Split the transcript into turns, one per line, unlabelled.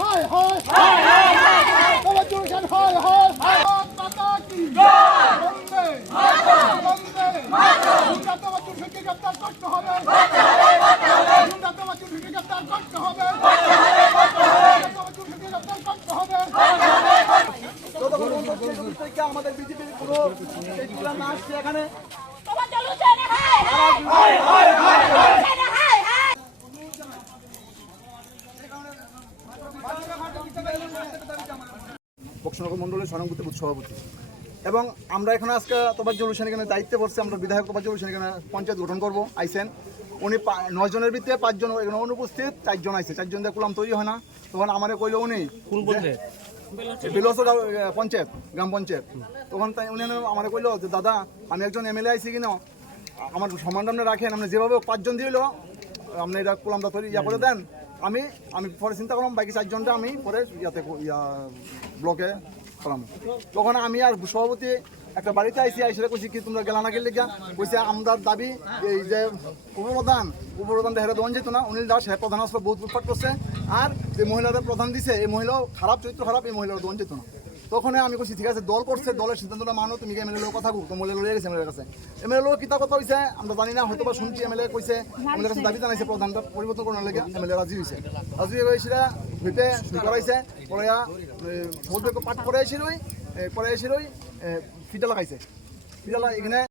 হয় হয় হয় হয় সবার জুড়েছেন হয় হয় হয় মাতা কি জয় বন্দে বন্দে নুনতম চুরিকে গ্রেফতার করতে হবে নুনতম চুরিকে গ্রেফতার করতে হবে নুনতম চুরিকে গ্রেফতার করতে হবে
আমাদের বিজেপির আসছে এখানে। বক্সনগর বুথ সভাপতি। এবং আমরা এখানে আজকে তোবাজ্জল হোসেন এখানে দায়িত্বে পড়ছে। আমরা বিধায়ক তোবাজ্জল হোসেন এখানে পঞ্চায়েত গঠন করব আইসেন। উনি পা- নয় জনের ভিতরে পাঁচজন এখানে অনুপস্থিত চারজন আইসে। চারজন দিয়ে কুলাম তৈরি হয় না। তখন আমারে কইল উনি কোন বিলস পঞ্চায়েত, গ্রাম পঞ্চায়েত। তখন তাই উনি আমার কইলো যে, দাদা, আমি একজন এমএলএ আইসি কিনা। আমার সম্মান টামনে রাখেন, আপনি যেভাবে পাঁচজন দিল আপনি এটা কুলামটা তৈরি ইয়া করে দেন। আমি আমি পরে চিন্তা করলাম, বাকি চারজনটা আমি পরে ইয়াতে ইয়া, ব্লকে করলাম তখন আমি আর সভাপতি একটা বাড়িতে আইসি আইসে কইছি কি তোমরা গেলা না গেলে কইছে আমরা দাবি, এই যে উপপ্রধান উপপ্রধান হেরে দোয়ান যেত না, অনিল দাস হ্যাঁ প্রধান আসলে বহুত উৎপাট করছে। আর যে মহিলাদের প্রধান দিছে, এই মহিলাও খারাপ, চরিত্র খারাপ, এই মহিলার দোয়ান যেত না। তখন আমি কইছি, ঠিক আছে, দল করছে, দলের সিদ্ধান্তটা মানো তুমি এমএলএ লোক কথা তো মহিলা লয়ে গেছে এমএলএ কাছে। এমএলএ লোক কিতা কথা হইছে, আমরা জানি না হয়তো বা শুনছি এমএলএ কইছে এমএলএ কাছে দাবি জানাইছে, প্রধানটা পরিবর্তন করার লাগে এমএলএ রাজি হইছে। রাজি হয়েছিল হইতে করাইছে পড়াইয়া পাঠ করে আইছিল পরে আইছিল ফিটা লাগাইছে ফিটা এখানে